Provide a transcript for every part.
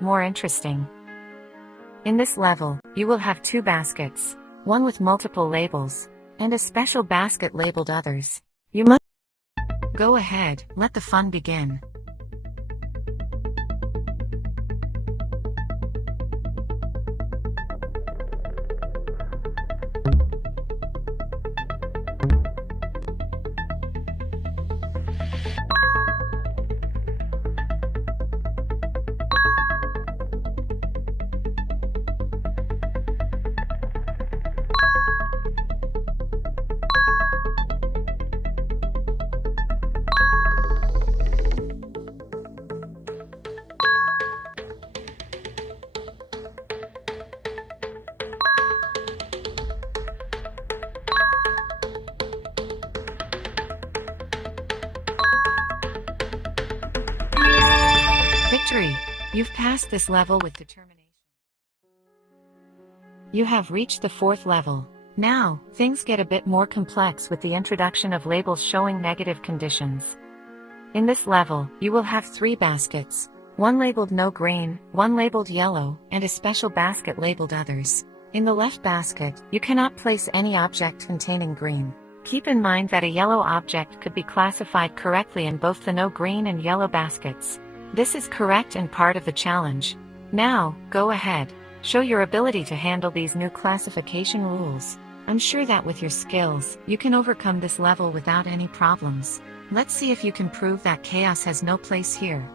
bit more interesting. In this level, you will have two baskets, one with multiple labels, and a special basket labeled others. You must go ahead, let the fun begin. Victory! You've passed this level with determination. You have reached the 4th level. Now, things get a bit more complex with the introduction of labels showing negative conditions. In this level, you will have 3 baskets, one labeled no green, one labeled yellow, and a special basket labeled others. In the left basket, you cannot place any object containing green. Keep in mind that a yellow object could be classified correctly in both the no green and yellow baskets. This is correct and part of the challenge. Now, go ahead. Show your ability to handle these new classification rules. I'm sure that with your skills, you can overcome this level without any problems. Let's see if you can prove that chaos has no place here.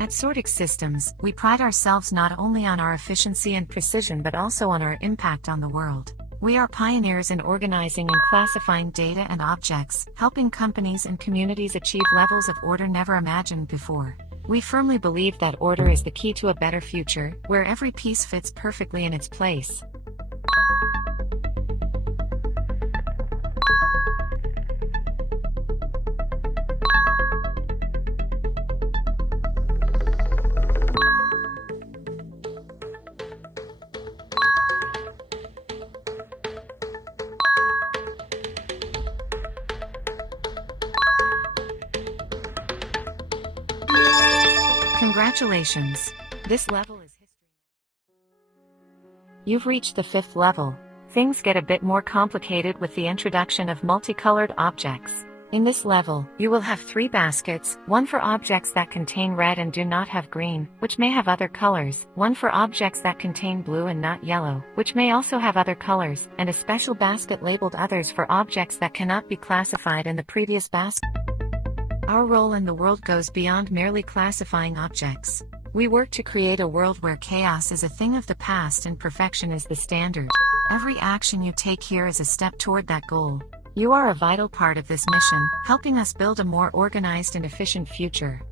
At Sortik Systems, we pride ourselves not only on our efficiency and precision but also on our impact on the world. We are pioneers in organizing and classifying data and objects, helping companies and communities achieve levels of order never imagined before. We firmly believe that order is the key to a better future, where every piece fits perfectly in its place. Congratulations! This level is history. You've reached the 5th level. Things get a bit more complicated with the introduction of multicolored objects. In this level, you will have 3 baskets, one for objects that contain red and do not have green, which may have other colors, one for objects that contain blue and not yellow, which may also have other colors, and a special basket labeled others for objects that cannot be classified in the previous basket. Our role in the world goes beyond merely classifying objects. We work to create a world where chaos is a thing of the past and perfection is the standard. Every action you take here is a step toward that goal. You are a vital part of this mission, helping us build a more organized and efficient future.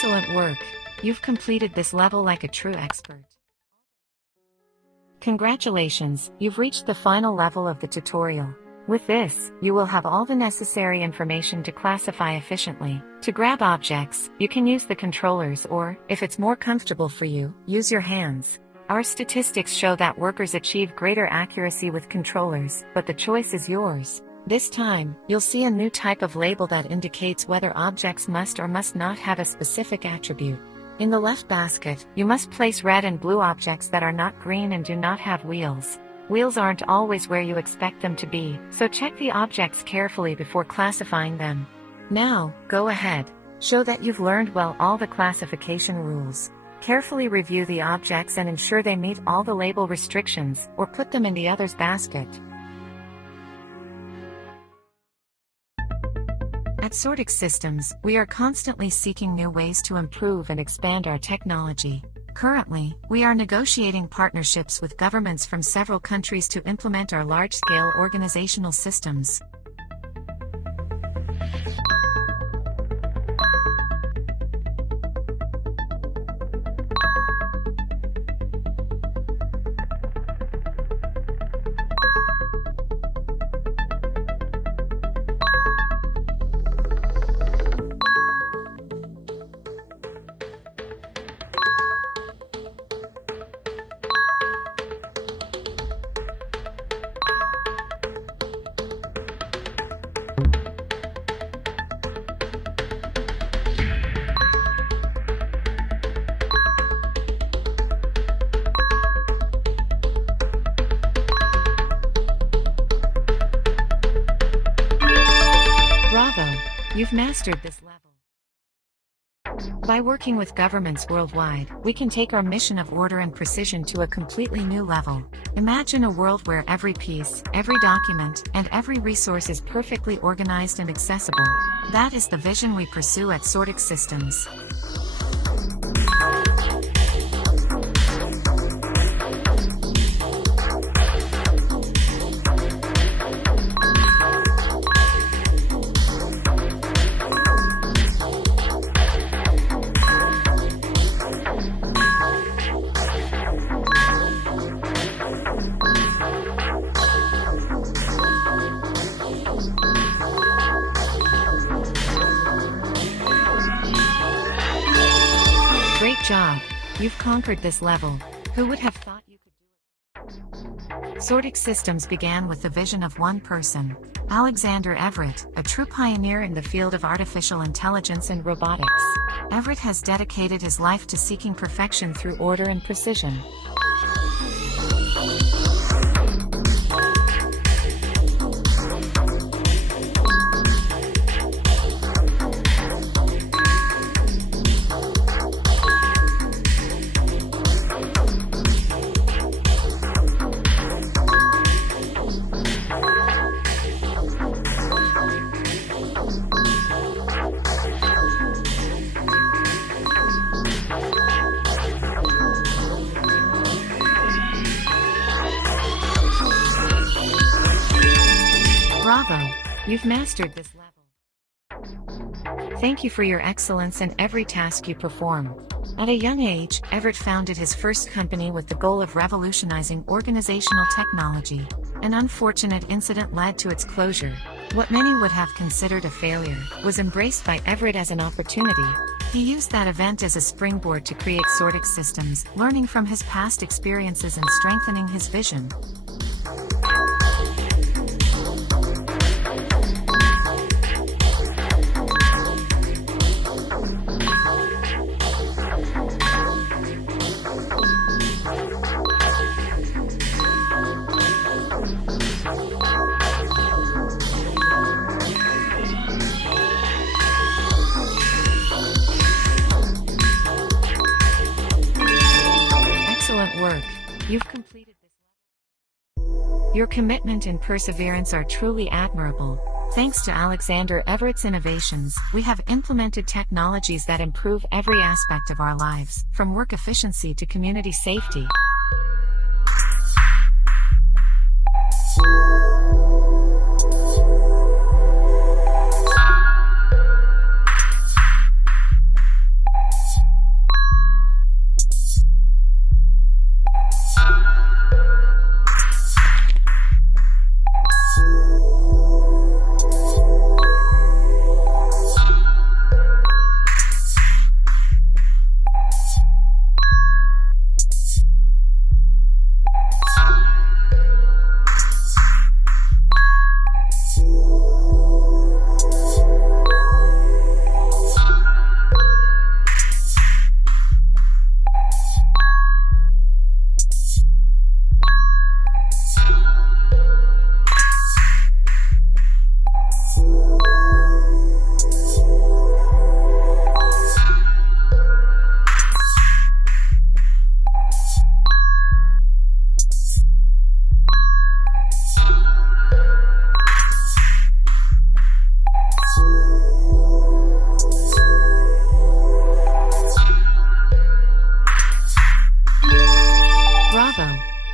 Excellent work. You've completed this level like a true expert. Congratulations, you've reached the final level of the tutorial. With this, you will have all the necessary information to classify efficiently. To grab objects, you can use the controllers or, if it's more comfortable for you, use your hands. Our statistics show that workers achieve greater accuracy with controllers, but the choice is yours. This time, you'll see a new type of label that indicates whether objects must or must not have a specific attribute. In the left basket, you must place red and blue objects that are not green and do not have wheels. Wheels aren't always where you expect them to be, so check the objects carefully before classifying them. Now, go ahead. Show that you've learned well all the classification rules. Carefully review the objects and ensure they meet all the label restrictions, or put them in the others basket. At Sortik Systems, we are constantly seeking new ways to improve and expand our technology. Currently, we are negotiating partnerships with governments from several countries to implement our large-scale organizational systems. You've mastered this level. By working with governments worldwide, we can take our mission of order and precision to a completely new level. Imagine a world where every piece, every document, and every resource is perfectly organized and accessible. That is the vision we pursue at Sortik Systems. Great job! You've conquered this level. Who would have thought you could do it? Sortik Systems began with the vision of one person, Alexander Everett, a true pioneer in the field of artificial intelligence and robotics. Everett has dedicated his life to seeking perfection through order and precision. Bravo! You've mastered this level. Thank you for your excellence in every task you perform. At a young age, Everett founded his first company with the goal of revolutionizing organizational technology. An unfortunate incident led to its closure. What many would have considered a failure was embraced by Everett as an opportunity. He used that event as a springboard to create Sortik Systems, learning from his past experiences and strengthening his vision. Excellent work. You've completed this level. Your commitment and perseverance are truly admirable. Thanks to Alexander Everett's innovations, we have implemented technologies that improve every aspect of our lives, from work efficiency to community safety.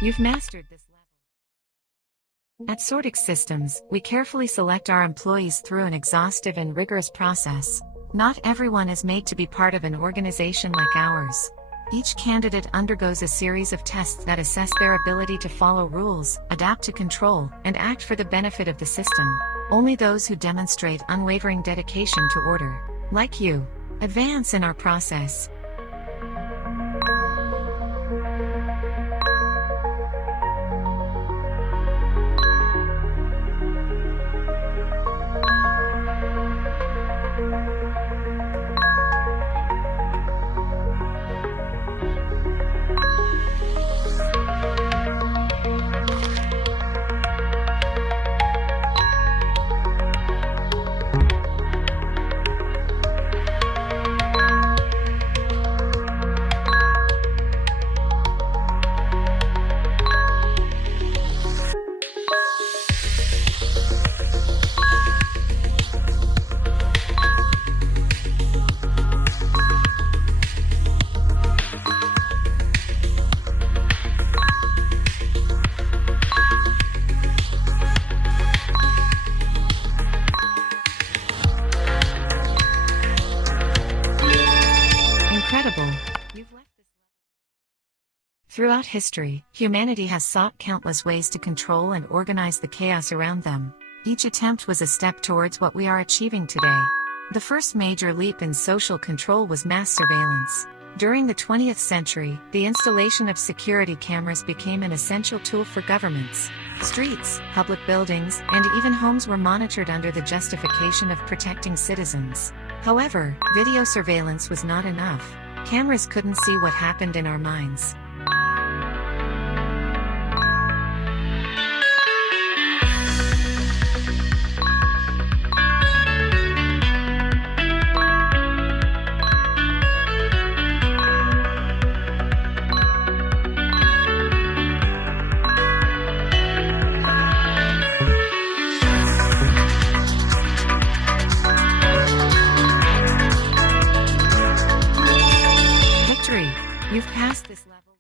You've mastered this level. At Sortik Systems, we carefully select our employees through an exhaustive and rigorous process. Not everyone is made to be part of an organization like ours. Each candidate undergoes a series of tests that assess their ability to follow rules, adapt to control, and act for the benefit of the system. Only those who demonstrate unwavering dedication to order, like you, advance in our process. Throughout history, humanity has sought countless ways to control and organize the chaos around them. Each attempt was a step towards what we are achieving today. The first major leap in social control was mass surveillance. During the 20th century, the installation of security cameras became an essential tool for governments. Streets, public buildings, and even homes were monitored under the justification of protecting citizens. However, video surveillance was not enough. Cameras couldn't see what happened in our minds. You've passed this level.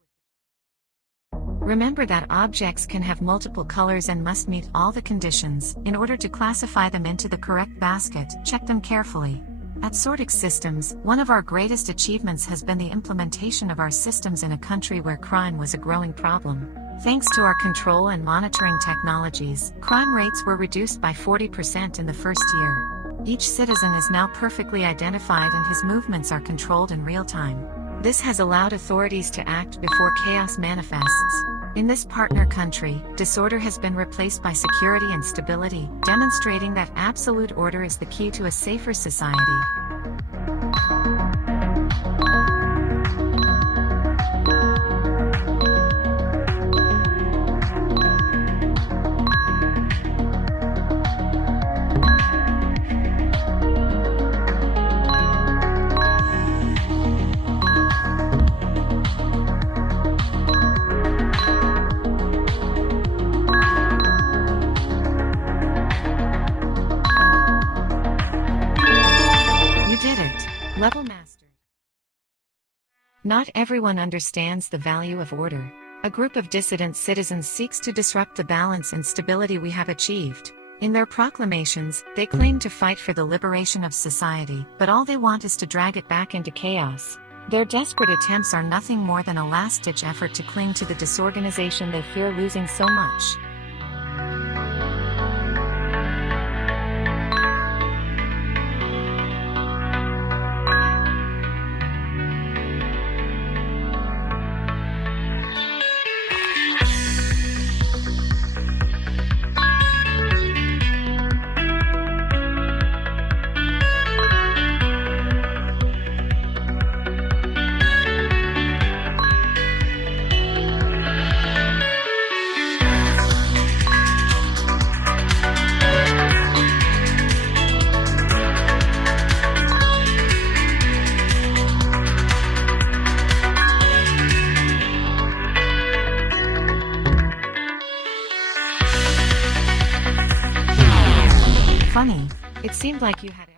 Remember that objects can have multiple colors and must meet all the conditions. In order to classify them into the correct basket, check them carefully. At Sortik Systems, one of our greatest achievements has been the implementation of our systems in a country where crime was a growing problem. Thanks to our control and monitoring technologies, crime rates were reduced by 40% in the first year. Each citizen is now perfectly identified and his movements are controlled in real time. This has allowed authorities to act before chaos manifests. In this partner country, disorder has been replaced by security and stability, demonstrating that absolute order is the key to a safer society. Level mastered. Not everyone understands the value of order. A group of dissident citizens seeks to disrupt the balance and stability we have achieved. In their proclamations, they claim to fight for the liberation of society, but all they want is to drag it back into chaos. Their desperate attempts are nothing more than a last-ditch effort to cling to the disorganization they fear losing so much. Funny. It seemed like you had everything.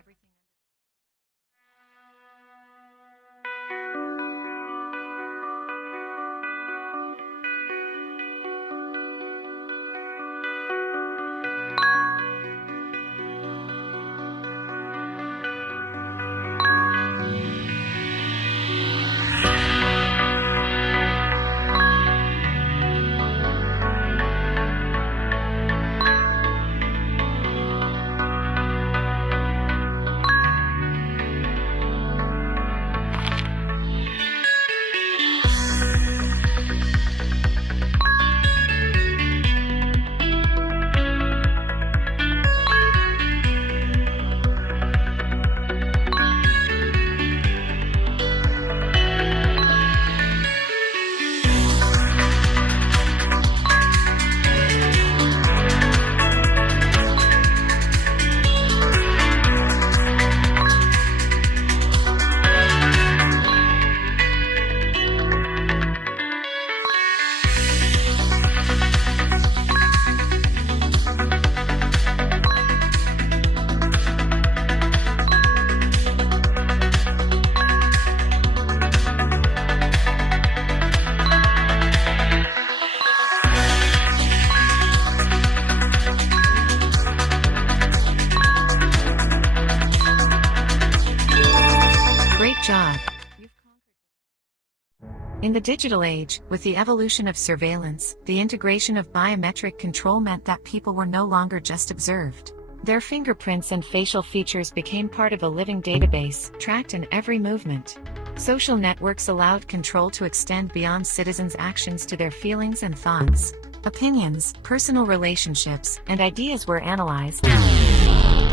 In the digital age, with the evolution of surveillance, the integration of biometric control meant that people were no longer just observed. Their fingerprints and facial features became part of a living database, tracked in every movement. Social networks allowed control to extend beyond citizens' actions to their feelings and thoughts. Opinions, personal relationships, and ideas were analyzed.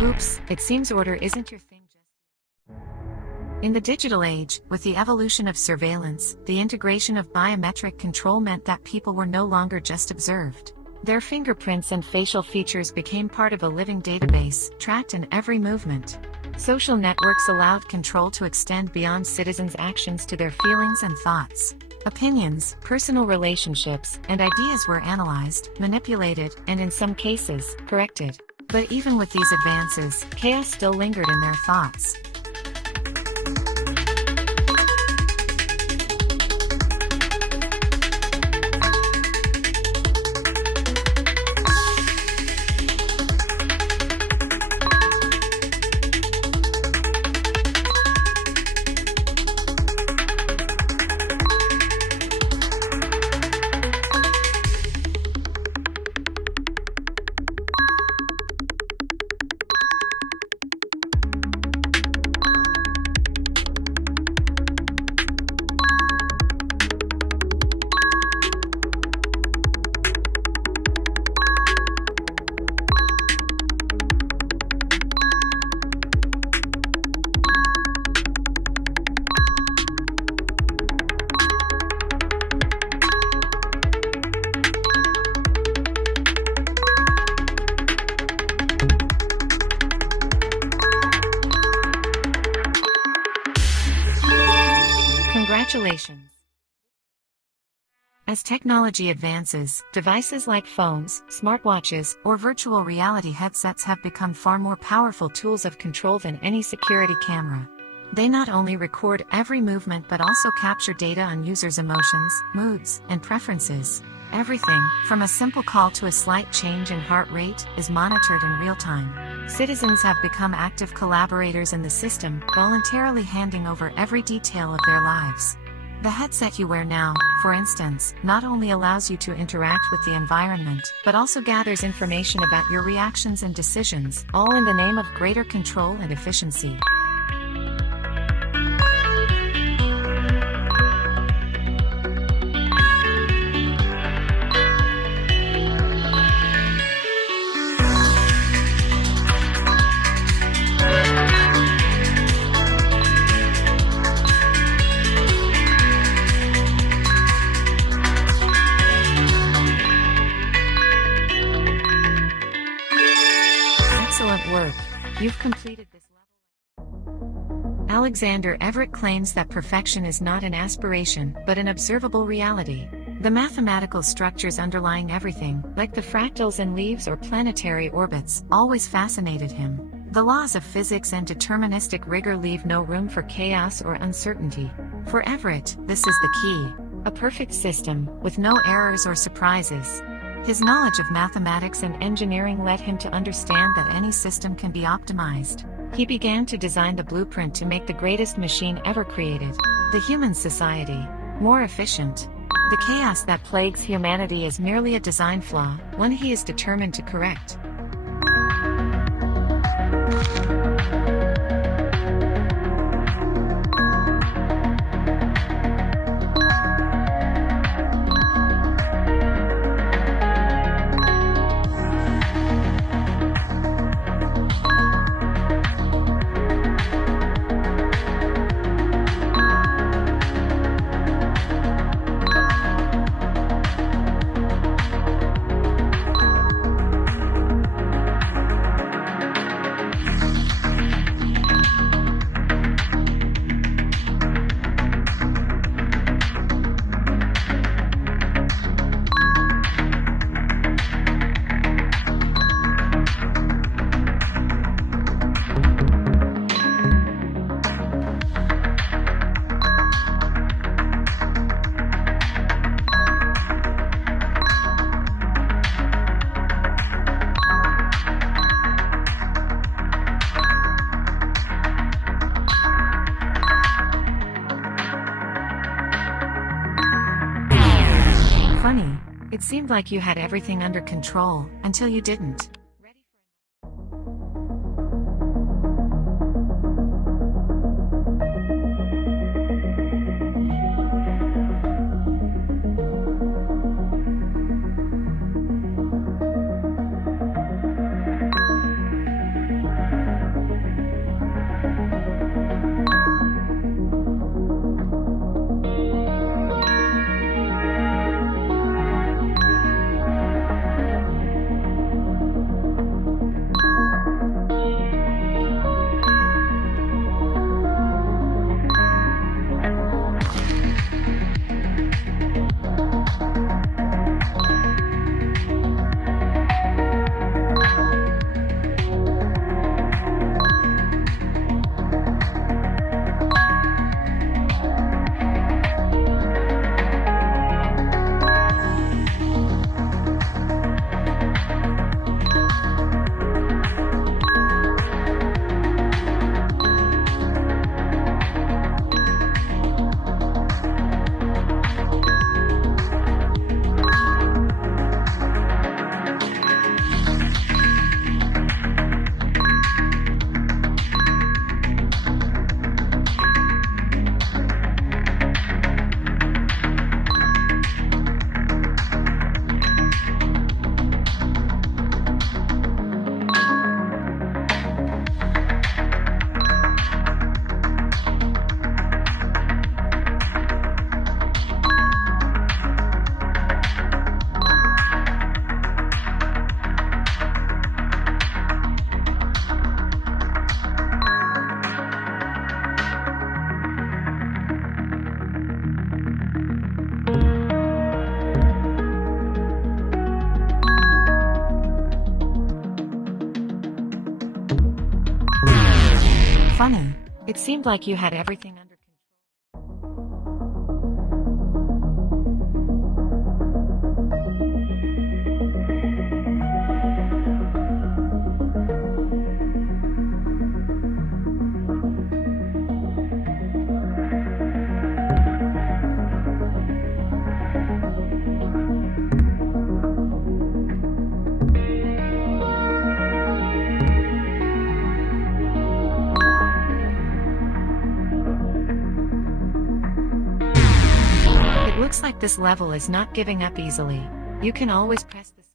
Oops, it seems order isn't your thing just yet. In the digital age, with the evolution of surveillance, the integration of biometric control meant that people were no longer just observed. Their fingerprints and facial features became part of a living database, tracked in every movement. Social networks allowed control to extend beyond citizens' actions to their feelings and thoughts. Opinions, personal relationships, and ideas were analyzed, manipulated, and in some cases, corrected. But even with these advances, chaos still lingered in their thoughts. Congratulations! As technology advances, devices like phones, smartwatches, or virtual reality headsets have become far more powerful tools of control than any security camera. They not only record every movement but also capture data on users' emotions, moods, and preferences. Everything, from a simple call to a slight change in heart rate, is monitored in real time. Citizens have become active collaborators in the system, voluntarily handing over every detail of their lives. The headset you wear now, for instance, not only allows you to interact with the environment, but also gathers information about your reactions and decisions, all in the name of greater control and efficiency. Excellent work. You've completed this level. Alexander Everett claims that perfection is not an aspiration, but an observable reality. The mathematical structures underlying everything, like the fractals in leaves or planetary orbits, always fascinated him. The laws of physics and deterministic rigor leave no room for chaos or uncertainty. For Everett, this is the key. A perfect system, with no errors or surprises. His knowledge of mathematics and engineering led him to understand that any system can be optimized. He began to design the blueprint to make the greatest machine ever created, the human society, more efficient. The chaos that plagues humanity is merely a design flaw, one he is determined to correct. seemed like you had everything under control, until you didn't. Funny. It seemed like you had everything under control. It looks like this level is not giving up easily. You can always press the skip.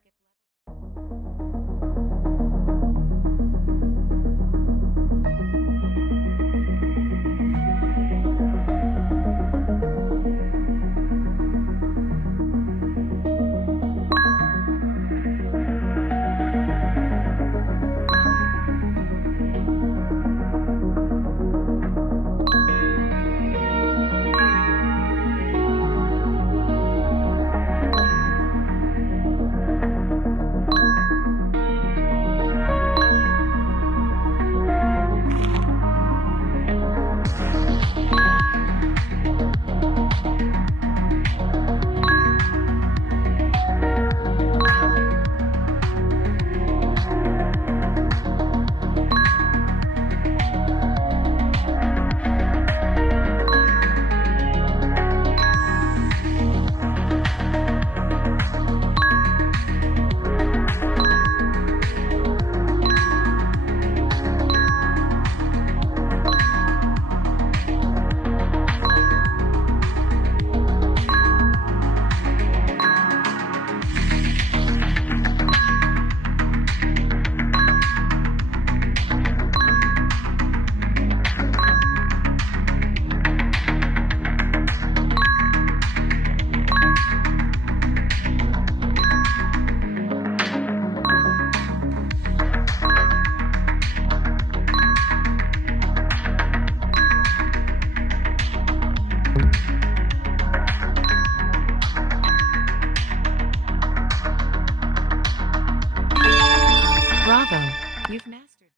Bravo! You've mastered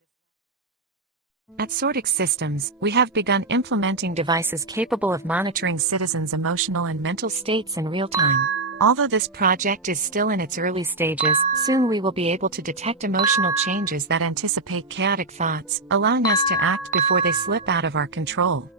this. At Sortik Systems, we have begun implementing devices capable of monitoring citizens' emotional and mental states in real time. Although this project is still in its early stages, soon we will be able to detect emotional changes that anticipate chaotic thoughts, allowing us to act before they slip out of our control.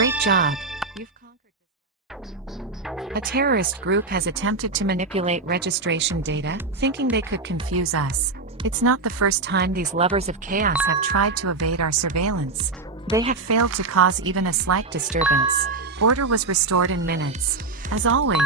Great job! You've conquered. A terrorist group has attempted to manipulate registration data, thinking they could confuse us. It's not the first time these lovers of chaos have tried to evade our surveillance. They have failed to cause even a slight disturbance. Order was restored in minutes. As always.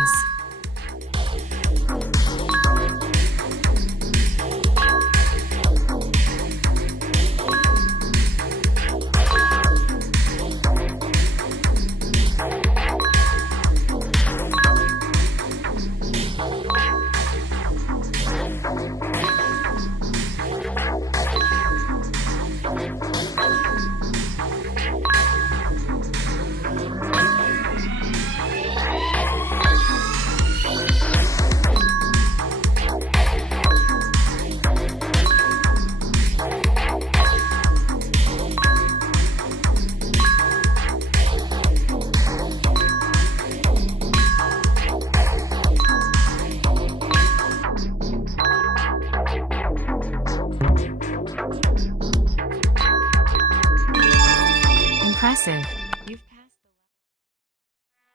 Impressive. You've passed the level.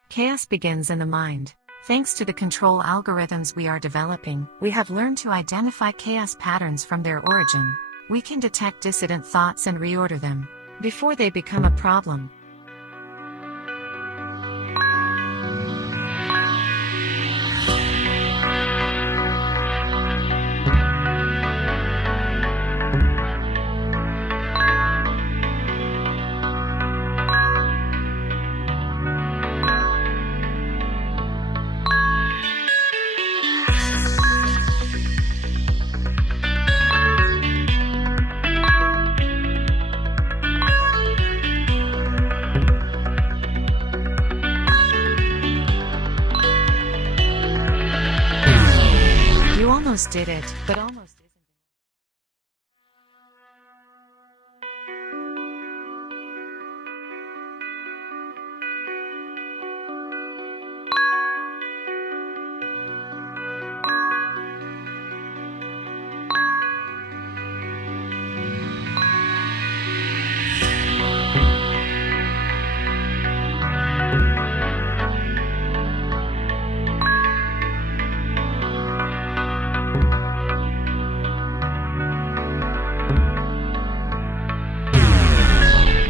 Chaos begins in the mind. Thanks to the control algorithms we are developing, we have learned to identify chaos patterns from their origin. We can detect dissident thoughts and reorder them before they become a problem. You almost did it, but almost isn't.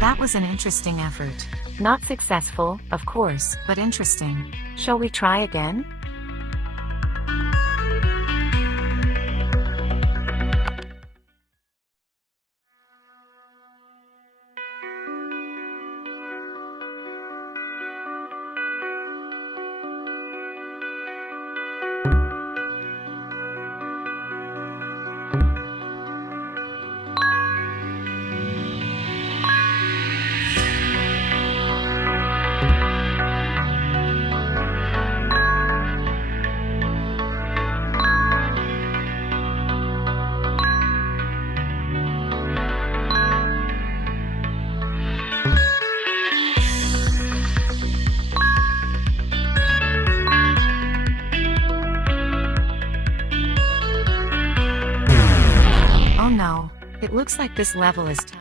That was an interesting effort. Not successful, of course, but interesting. Shall we try again? Oh no, it looks like this level is tough.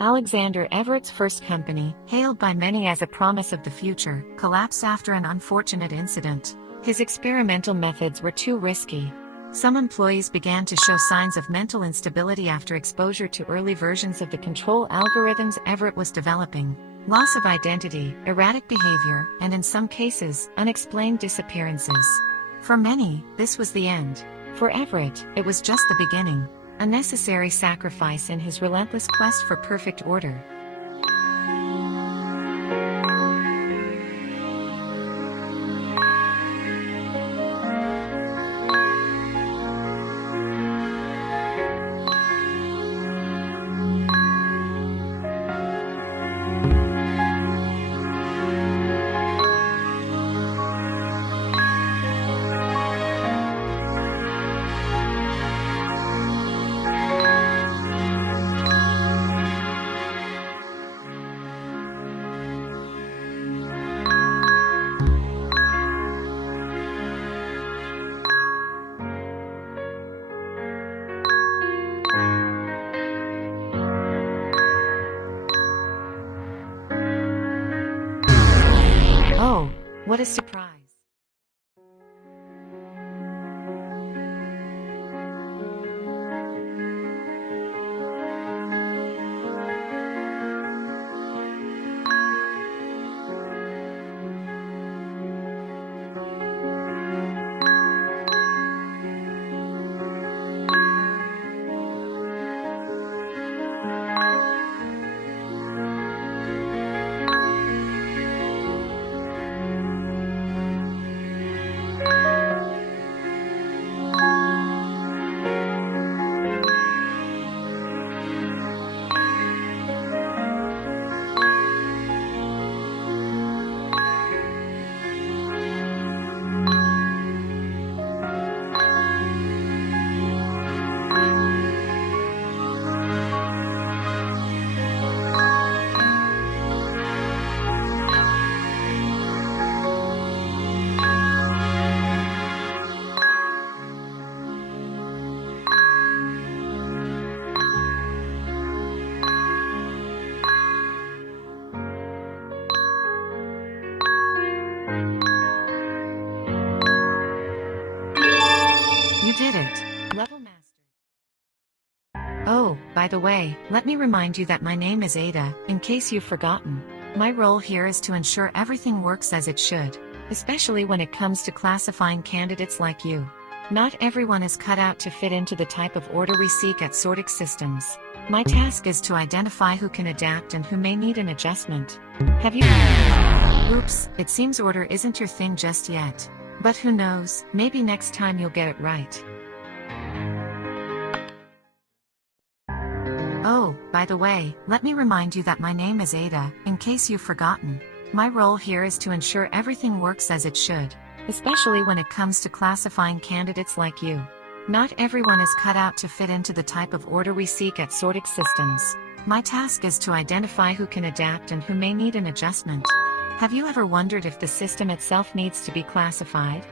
Alexander Everett's first company, hailed by many as a promise of the future, collapsed after an unfortunate incident. His experimental methods were too risky. Some employees began to show signs of mental instability after exposure to early versions of the control algorithms Everett was developing. Loss of identity, erratic behavior, and in some cases, unexplained disappearances. For many, this was the end. For Everett, it was just the beginning. A necessary sacrifice in his relentless quest for perfect order. What a surprise! You did it! Level Master. Oh, by the way, let me remind you that my name is Ada, in case you've forgotten. My role here is to ensure everything works as it should, especially when it comes to classifying candidates like you. Not everyone is cut out to fit into the type of order we seek at Sortik Systems. My task is to identify who can adapt and who may need an adjustment. Have you... Oops, it seems order isn't your thing just yet. But who knows, maybe next time you'll get it right. Oh, by the way, let me remind you that my name is Ada, in case you've forgotten. My role here is to ensure everything works as it should, especially when it comes to classifying candidates like you. Not everyone is cut out to fit into the type of order we seek at Sortik Systems. My task is to identify who can adapt and who may need an adjustment. Have you ever wondered if the system itself needs to be classified?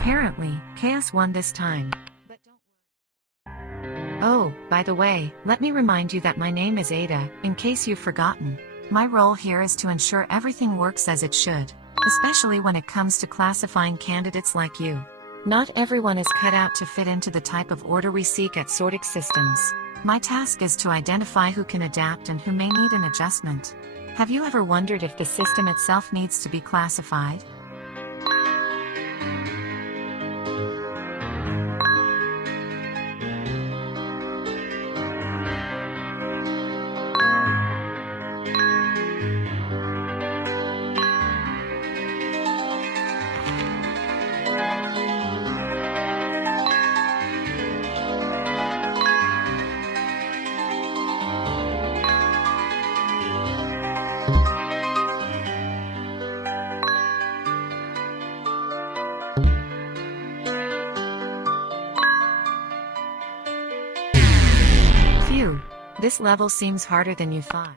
Apparently, Chaos won this time. But don't... Oh, by the way, let me remind you that my name is Ada, in case you've forgotten. My role here is to ensure everything works as it should, especially when it comes to classifying candidates like you. Not everyone is cut out to fit into the type of order we seek at Sortik Systems. My task is to identify who can adapt and who may need an adjustment. Have you ever wondered if the system itself needs to be classified? Phew, this level seems harder than you thought.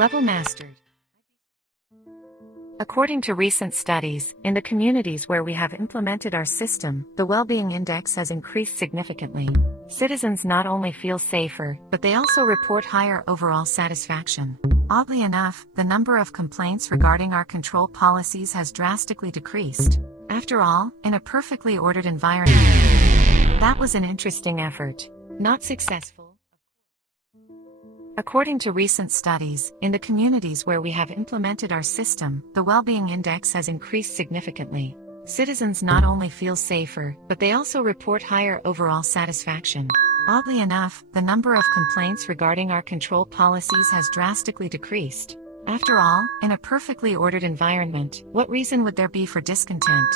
Level mastered. According to recent studies, in the communities where we have implemented our system, the well-being index has increased significantly. Citizens not only feel safer, but they also report higher overall satisfaction. Oddly enough, the number of complaints regarding our control policies has drastically decreased. After all, in a perfectly ordered environment, that was an interesting effort. Not successful. According to recent studies, in the communities where we have implemented our system, the well-being index has increased significantly. Citizens not only feel safer, but they also report higher overall satisfaction. Oddly enough, the number of complaints regarding our control policies has drastically decreased. After all, in a perfectly ordered environment, what reason would there be for discontent?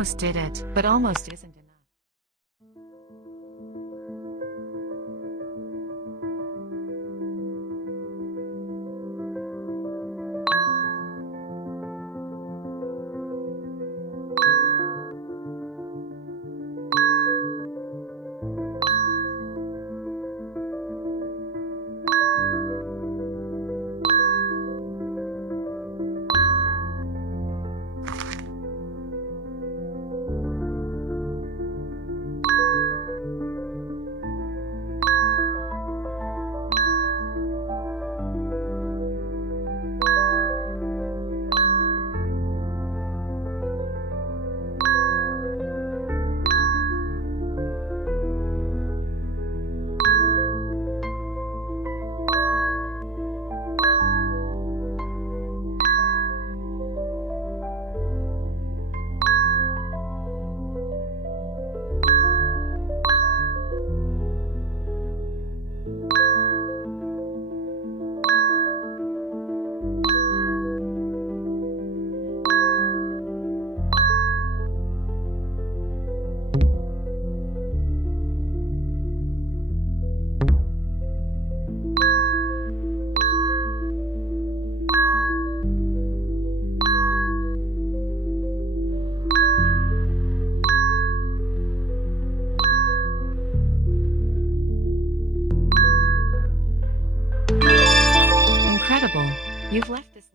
Almost did it, but almost isn't enough. You've left this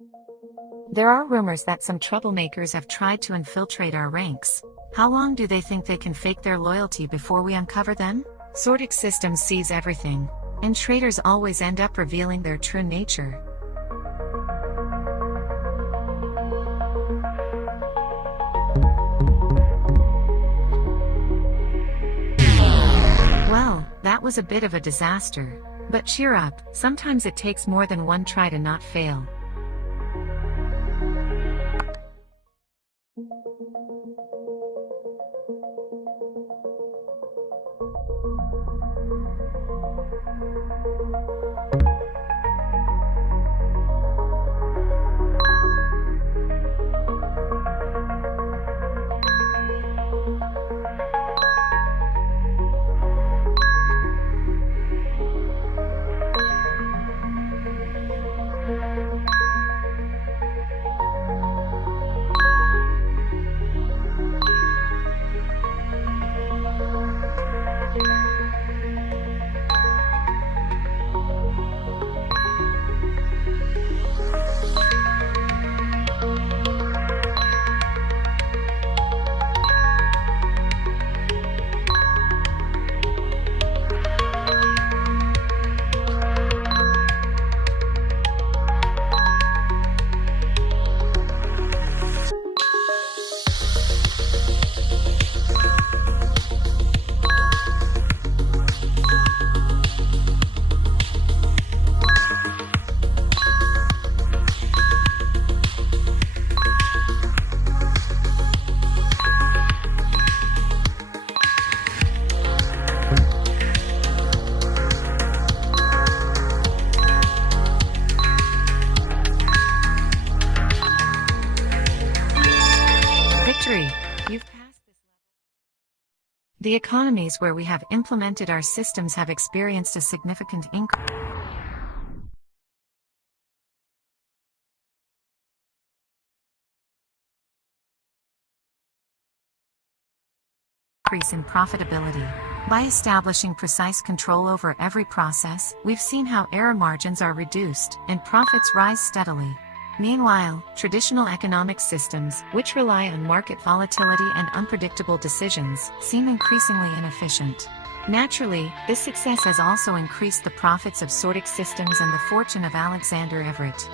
level. There are rumors that some troublemakers have tried to infiltrate our ranks. How long do they think they can fake their loyalty before we uncover them? Sortik system sees everything, and traitors always end up revealing their true nature. Well, that was a bit of a disaster. But cheer up, sometimes it takes more than one try to not fail. Victory! You've passed this level. The economies where we have implemented our systems have experienced a significant increase in profitability. By establishing precise control over every process, we've seen how error margins are reduced and profits rise steadily. Meanwhile, traditional economic systems, which rely on market volatility and unpredictable decisions, seem increasingly inefficient. Naturally, this success has also increased the profits of Sortik systems and the fortune of Alexander Everett.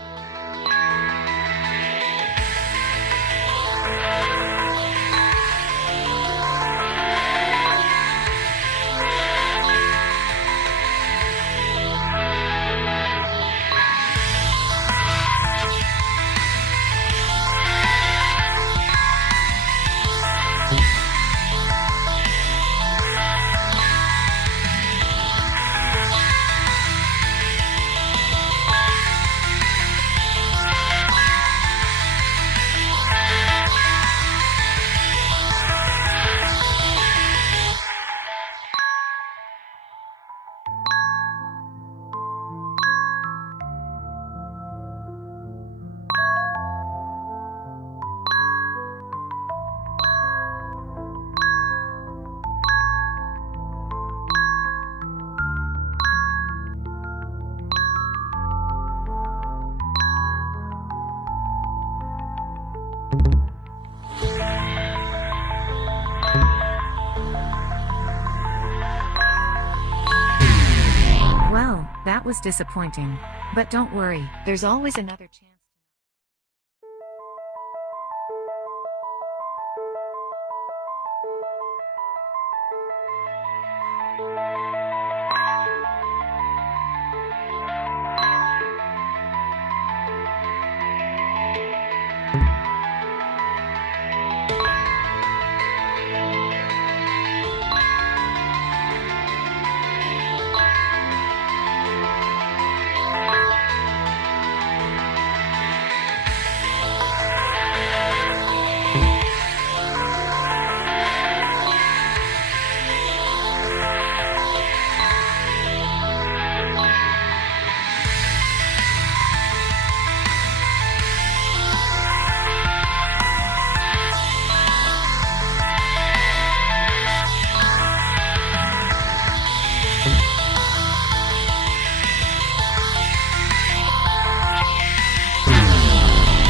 Well, that was disappointing. But don't worry, there's always another chance.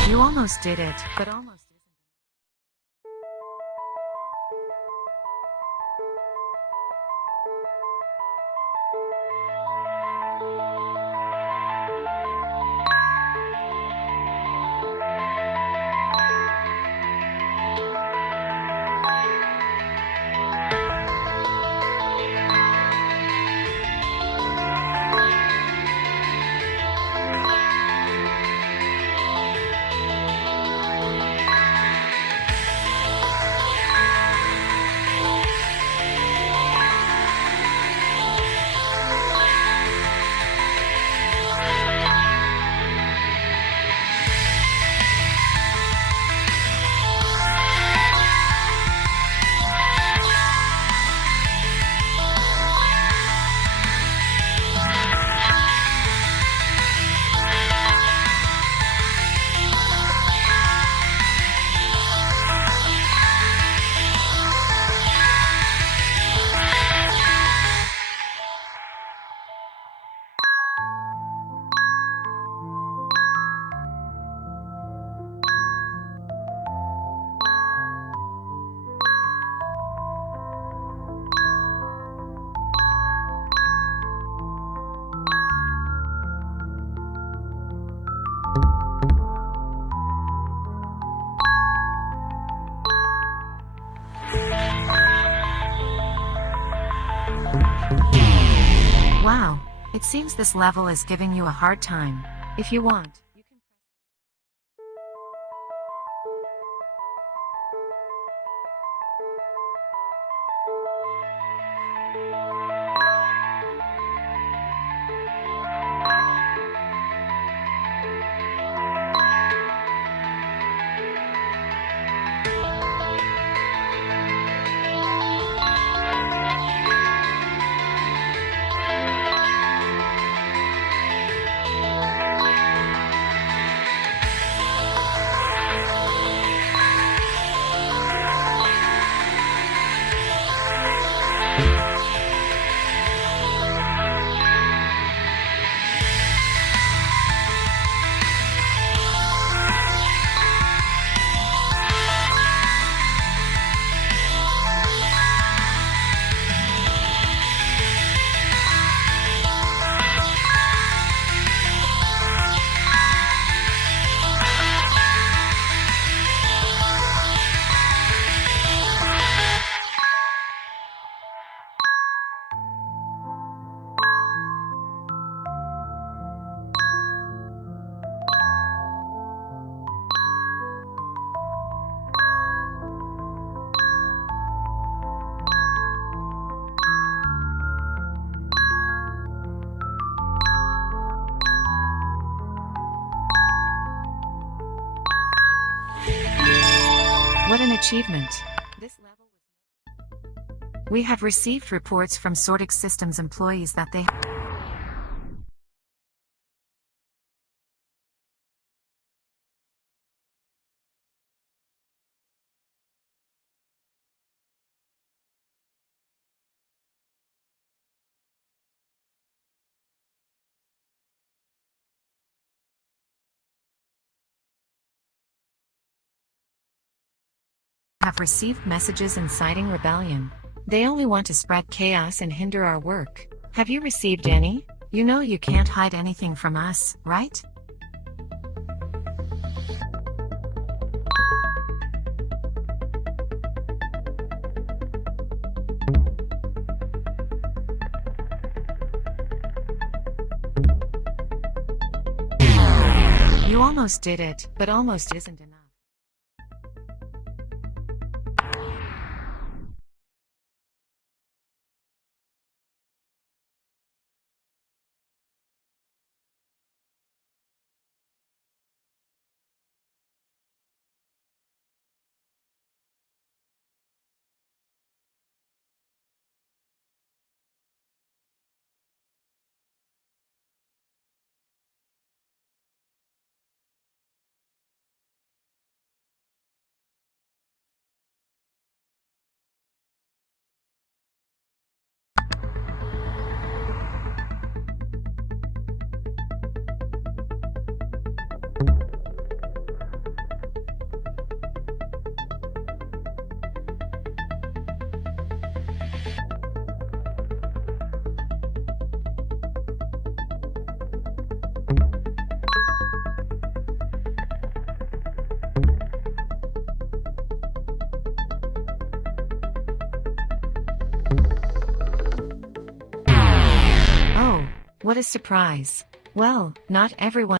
You almost did it, but almost isn't. Wow, it seems this level is giving you a hard time. If you want, you can press achievement. This level we have received reports from Sortik Systems employees that they have received messages inciting rebellion. They only want to spread chaos and hinder our work. Have you received any? You know you can't hide anything from us, right? You almost did it, but almost isn't enough. Oh, what a surprise. Well, not everyone